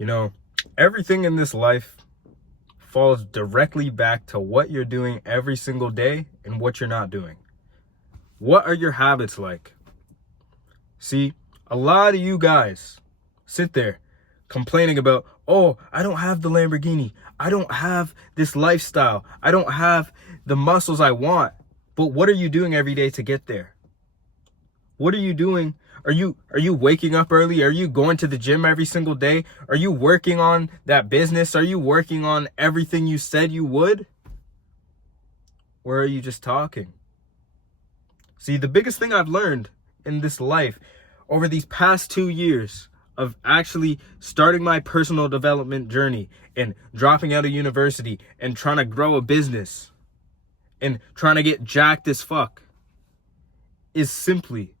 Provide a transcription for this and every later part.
You know, everything in this life falls directly back to what you're doing every single day and what you're not doing. What are your habits like? See, a lot of you guys sit there complaining about, oh, I don't have the Lamborghini. I don't have this lifestyle. I don't have the muscles I want. But what are you doing every day to get there? What are you doing? Are you waking up early? Are you going to the gym every single day? Are you working on that business? Are you working on everything you said you would? Or are you just talking? See, the biggest thing I've learned in this life over these past 2 years of actually starting my personal development journey and dropping out of university and trying to grow a business and trying to get jacked as fuck is simply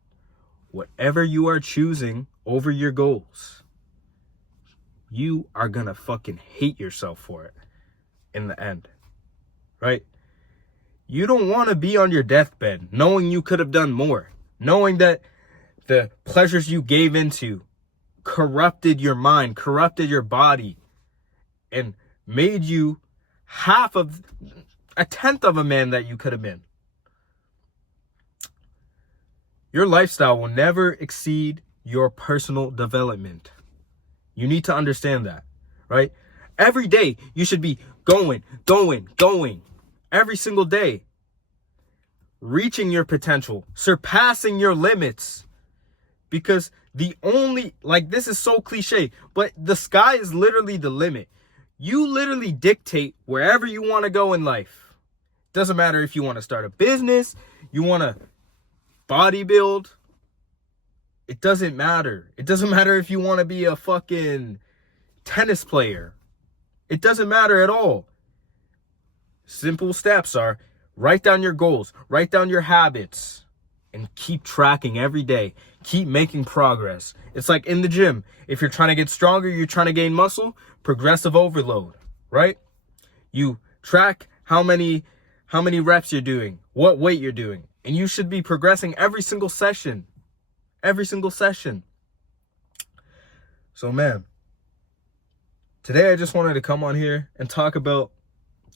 whatever you are choosing over your goals, you are gonna fucking hate yourself for it in the end, right? You don't want to be on your deathbed knowing you could have done more, knowing that the pleasures you gave into corrupted your mind, corrupted your body, and made you a tenth of a man that you could have been. Your lifestyle will never exceed your personal development. You need to understand that, right? Every day you should be going. Every single day. Reaching your potential, surpassing your limits. Because this is so cliche, but the sky is literally the limit. You literally dictate wherever you want to go in life. Doesn't matter if you want to start a business, you want to bodybuild. It doesn't matter. It doesn't matter if you want to be a fucking tennis player. It doesn't matter at all. Simple steps are write down your goals, write down your habits, and keep tracking every day. Keep making progress. It's like in the gym. If you're trying to get stronger, you're trying to gain muscle, progressive overload, right? You track how many reps you're doing, what weight you're doing, and you should be progressing every single session. Every single session. So, man, today I just wanted to come on here and talk about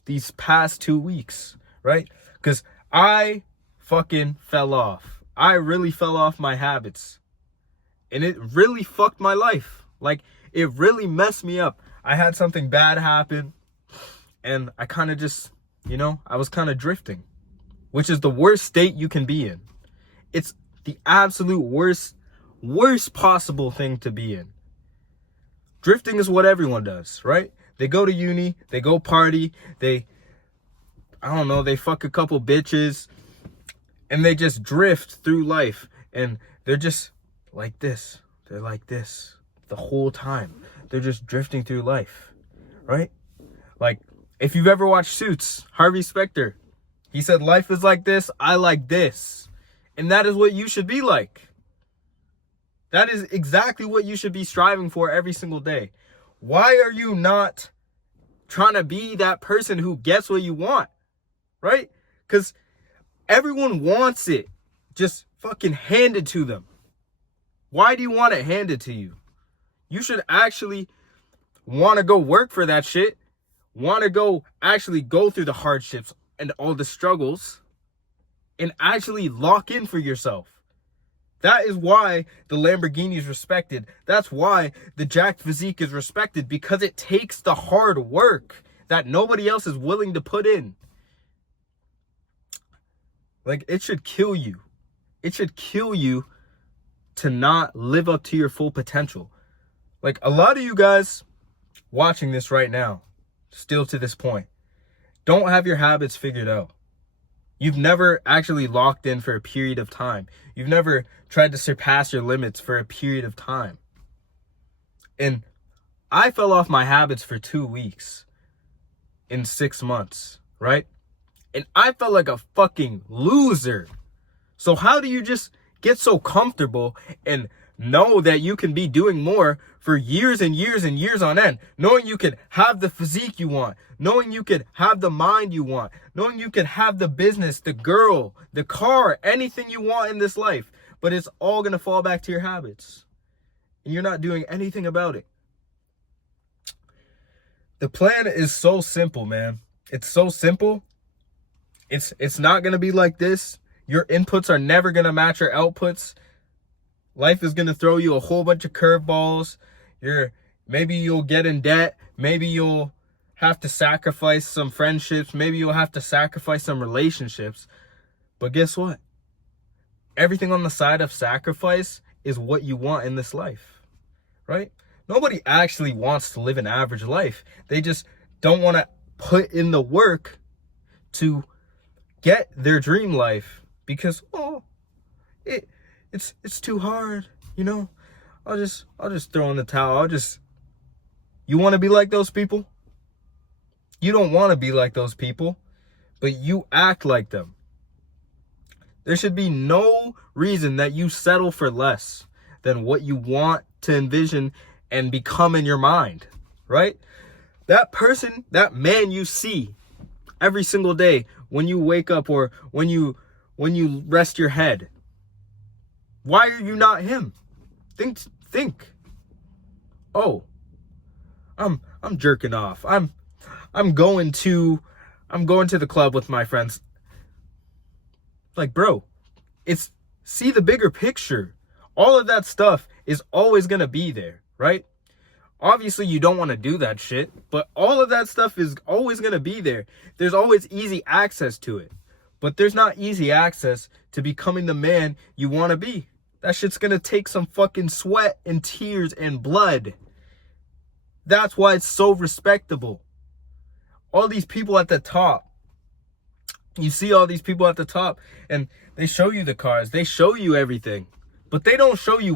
these past 2 weeks, right? Because I fucking fell off. I really fell off my habits. And it really fucked my life. Like, it really messed me up. I had something bad happen. And I kind of just, I was kind of drifting. Which is the worst state you can be in. It's the absolute worst possible thing to be in. Drifting is what everyone does, right? They go to uni, they go party, they fuck a couple bitches, and they just drift through life. And they're just like this. They're like this the whole time. They're just drifting through life, right? Like, if you've ever watched Suits, Harvey Specter, he said, life is like this, I like this. And that is what you should be like. That is exactly what you should be striving for every single day. Why are you not trying to be that person who gets what you want? Right? Because everyone wants it just fucking handed to them. Why do you want it handed to you? You should actually want to go work for that shit. Want to go actually go through the hardships and all the struggles and actually lock in for yourself. That is why the Lamborghini is respected. That's why the jacked physique is respected, because it takes the hard work that nobody else is willing to put in. Like, it should kill you. It should kill you to not live up to your full potential. Like, a lot of you guys watching this right now, still to this point, don't have your habits figured out. You've never actually locked in for a period of time. You've never tried to surpass your limits for a period of time. And I fell off my habits for 2 weeks in 6 months, right? And I felt like a fucking loser. So how do you just get so comfortable and know that you can be doing more for years and years and years on end, knowing you could have the physique you want, knowing you could have the mind you want, knowing you could have the business, the girl, the car, anything you want in this life, but it's all going to fall back to your habits and you're not doing anything about it. The plan is so simple, man. It's so simple. It's not going to be like this. Your inputs are never going to match your outputs. Life is going to throw you a whole bunch of curveballs. Maybe you'll get in debt. Maybe you'll have to sacrifice some friendships. Maybe you'll have to sacrifice some relationships. But guess what? Everything on the side of sacrifice is what you want in this life, right? Nobody actually wants to live an average life. They just don't want to put in the work to get their dream life because, it's too hard, you know? I'll just throw in the towel. You want to be like those people? You don't want to be like those people, but you act like them. There should be no reason that you settle for less than what you want to envision and become in your mind, right? That person, that man you see every single day when you wake up or when you rest your head, why are you not him? Think. Oh, I'm jerking off. I'm going to the club with my friends. Like, bro, see the bigger picture. All of that stuff is always going to be there, right? Obviously, you don't want to do that shit, but all of that stuff is always going to be there. There's always easy access to it, but there's not easy access to becoming the man you want to be. That shit's going to take some fucking sweat and tears and blood. That's why it's so respectable. All these people at the top, you see all these people at the top and they show you the cars, they show you everything, but they don't show you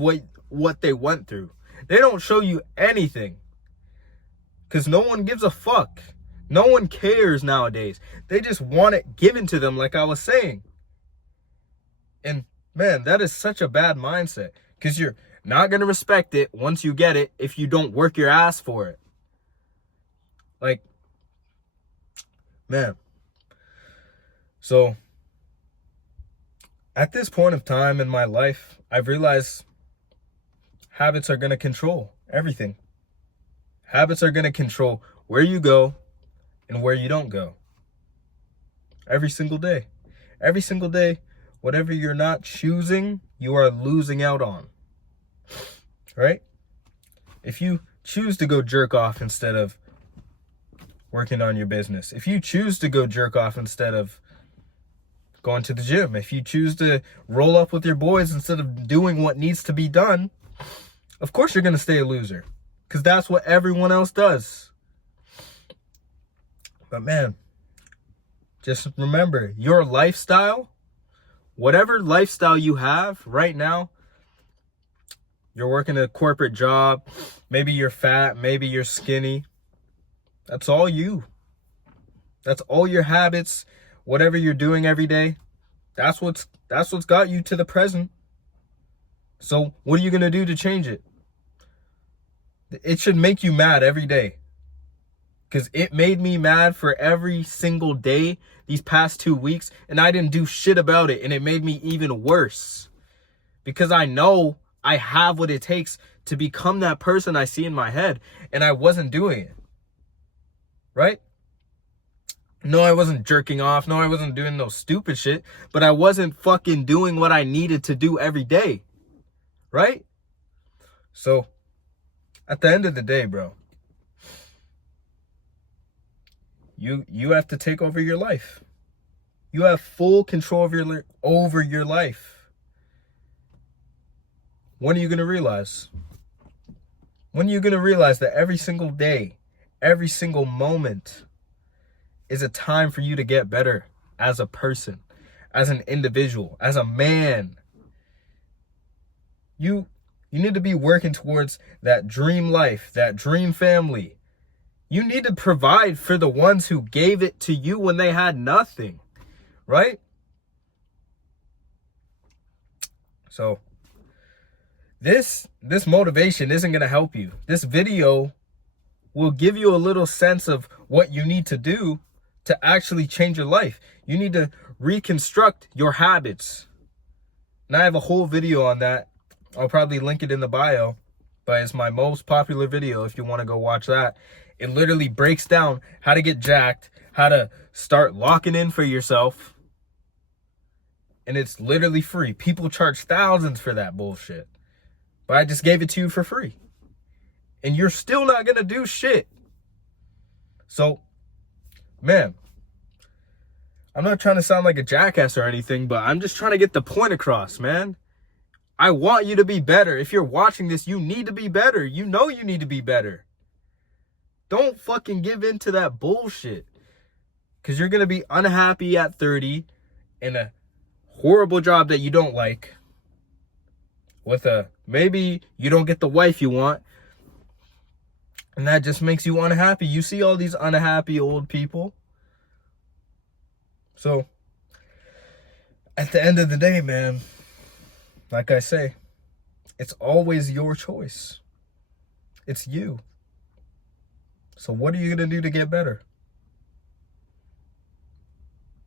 what they went through. They don't show you anything because no one gives a fuck. No one cares nowadays. They just want it given to them, like I was saying. And man, that is such a bad mindset because you're not going to respect it once you get it if you don't work your ass for it. Like, man. So, at this point of time in my life, I've realized habits are going to control everything. Habits are going to control where you go and where you don't go. Every single day. Every single day, whatever you're not choosing, you are losing out on. Right? If you choose to go jerk off instead of working on your business, if you choose to go jerk off instead of going to the gym, if you choose to roll up with your boys instead of doing what needs to be done, of course you're going to stay a loser because that's what everyone else does. But man, just remember your lifestyle, whatever lifestyle you have right now, you're working a corporate job, maybe you're fat, maybe you're skinny. That's all you. That's all your habits, whatever you're doing every day. That's what's got you to the present. So what are you going to do to change it? It should make you mad every day. Because it made me mad for every single day these past 2 weeks. And I didn't do shit about it. And it made me even worse. Because I know I have what it takes to become that person I see in my head. And I wasn't doing it. Right? No, I wasn't jerking off. No, I wasn't doing no stupid shit. But I wasn't fucking doing what I needed to do every day. Right? So, at the end of the day, bro, you have to take over your life. You have full control over your life. When are you going to realize? When are you going to realize that every single day, every single moment is a time for you to get better as a person, as an individual, as a man? You need to be working towards that dream life, that dream family. You need to provide for the ones who gave it to you when they had nothing, right? So this motivation isn't going to help you. This video will give you a little sense of what you need to do to actually change your life. You need to reconstruct your habits. And I have a whole video on that. I'll probably link it in the bio. but it's my most popular video if you want to go watch that. It literally breaks down how to get jacked, how to start locking in for yourself. And it's literally free. People charge thousands for that bullshit. But I just gave it to you for free. And you're still not going to do shit. So, man, I'm not trying to sound like a jackass or anything, but I'm just trying to get the point across, man. I want you to be better. If you're watching this, you need to be better. You know you need to be better. Don't fucking give in to that bullshit. Because you're going to be unhappy at 30 in a horrible job that you don't like. With maybe you don't get the wife you want. And that just makes you unhappy. You see all these unhappy old people. So, at the end of the day, man, like I say, it's always your choice. It's you. So what are you going to do to get better?